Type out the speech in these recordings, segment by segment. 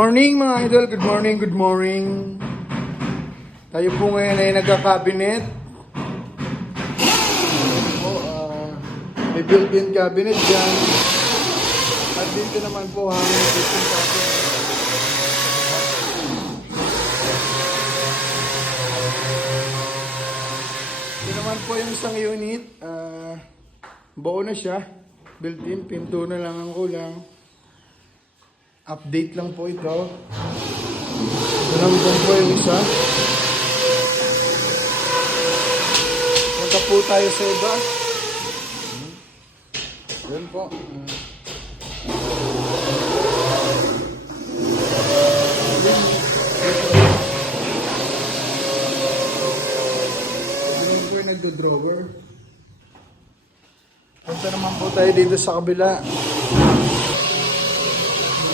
morning mga idol, good morning, good morning. Tayo po ngayon ay nagka-cabinet. Po, ah, may built-in cabinet dyan. At dito naman po hangin kitchen cabinet. Ito naman po yung isang unit. ah, buo na siya. Built-in, pinto na lang ang kulang. Update lang po ito. Doon po yung isa. Punta po tayo sa iba. Yan po. Yan po yung nagdo-drawer. Punta naman po tayo dito sa kabila.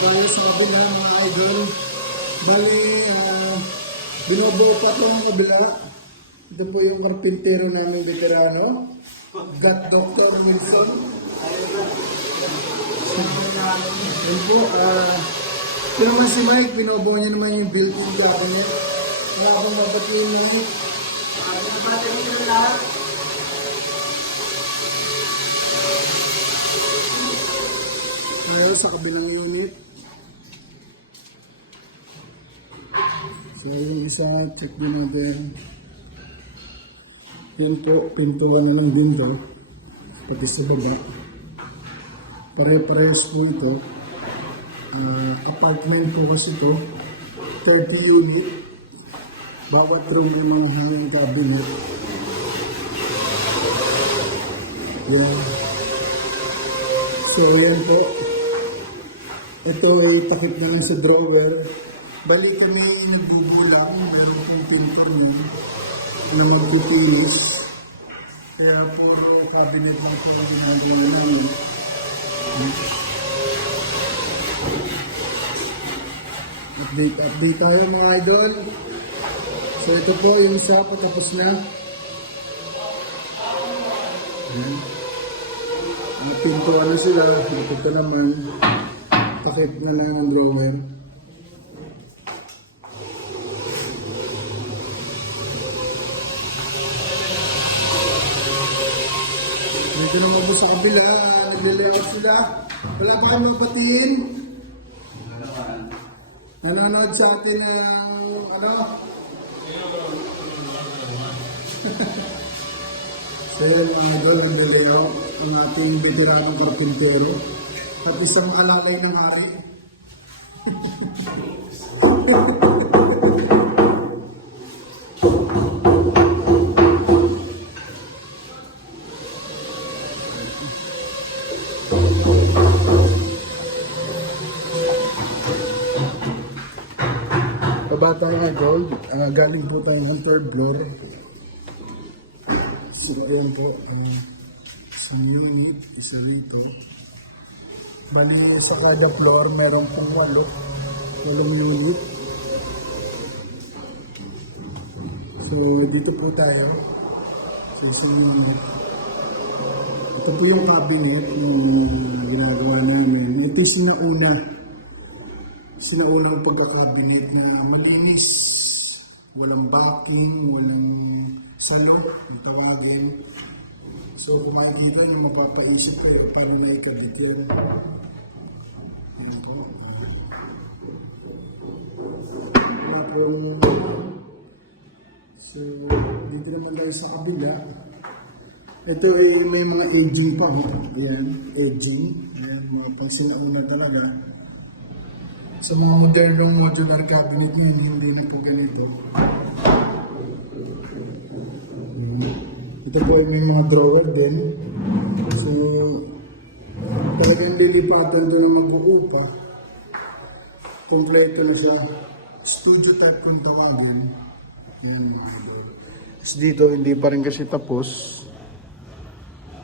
Tayo sa kabila mga idol. Bali, ah, binobuo pa ito ang kabila. Ito po yung karpintero namin veterano. Got Dr. Wilson. Yun po, ah, ito naman si Mike, binobuo niya naman yung built-in cabinet. Wala akong mabatiin na Ngayon sa kabilang unit. So yung isa, check din natin. Yan po, pintuan na din to. Pati sa baba. Pare-parehas po ito. Ah, apartment po kasi to. 30 unit. Bawat room may mga hanging cabinet. Yan. So, yan po. Ito ay takip na lang sa drawer. Bali kami nagbubulang. Meron pong pintor nun na magpipilis. Kaya po cabinet lang po ang ginagawa namin. Update, update tayo mga idol. So ito po yung isa patapos na. Ayan. Pintuan na sila. Ito naman. Takip na lang ang drawer. Dito naman po sa kabila. Naglalayout sila. Wala pa kami mapatiin. Nanonood sa atin ng ano? So yun mga idol, naglalayout ang ating veteranong karpintero. At isang alalay ng hari. Kabata mga gold, ah, galing po tayo ng third floor. So ayan po, um, isang unit, isa rito. Bali sa kada floor, meron pong walo. Walong unit. So dito po tayo. So isang unit. Ito po yung cabinet yung ginagawa namin. Ito yung sinauna sinaunang pagkakabinet na malinis. Walang backing, walang ang tawagin. So kung makikita nyo, mapapaisip kayo paano na ikadit yan. Ayan po. Wala po So, dito naman tayo sa kabila. Ito ay may mga aging pa ho. Ayan, aging. Ayan, mga pang sinauna talaga. Sa mga modernong modular cabinet ngayon, hindi na po ganito. Hmm. Ito po ay may mga drawer din. So, talagang lilipatan doon na mag-uupa. Kompleto na siya. Studio type kung tawagin. Yan mga idol. Tapos dito, hindi pa rin kasi tapos.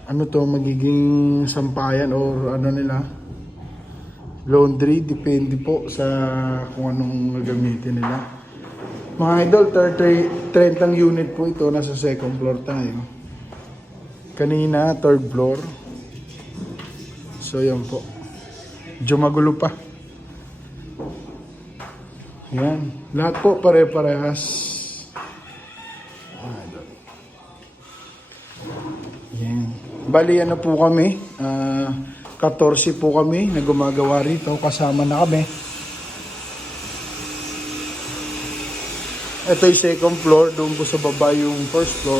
Ano to, magiging sampayan or ano nila, laundry, depende po sa kung anong gagamitin nila. Mga idol, 30, 30 unit po ito, nasa second floor tayo. Kanina, third floor. So, yan po. Medyo magulo pa. Yan. Lahat po pare-parehas. Yan. Bali, ano po kami? Ah, 14 po kami na gumagawa rito. Kasama na kami. Ito yung second floor. Doon po sa baba yung first floor.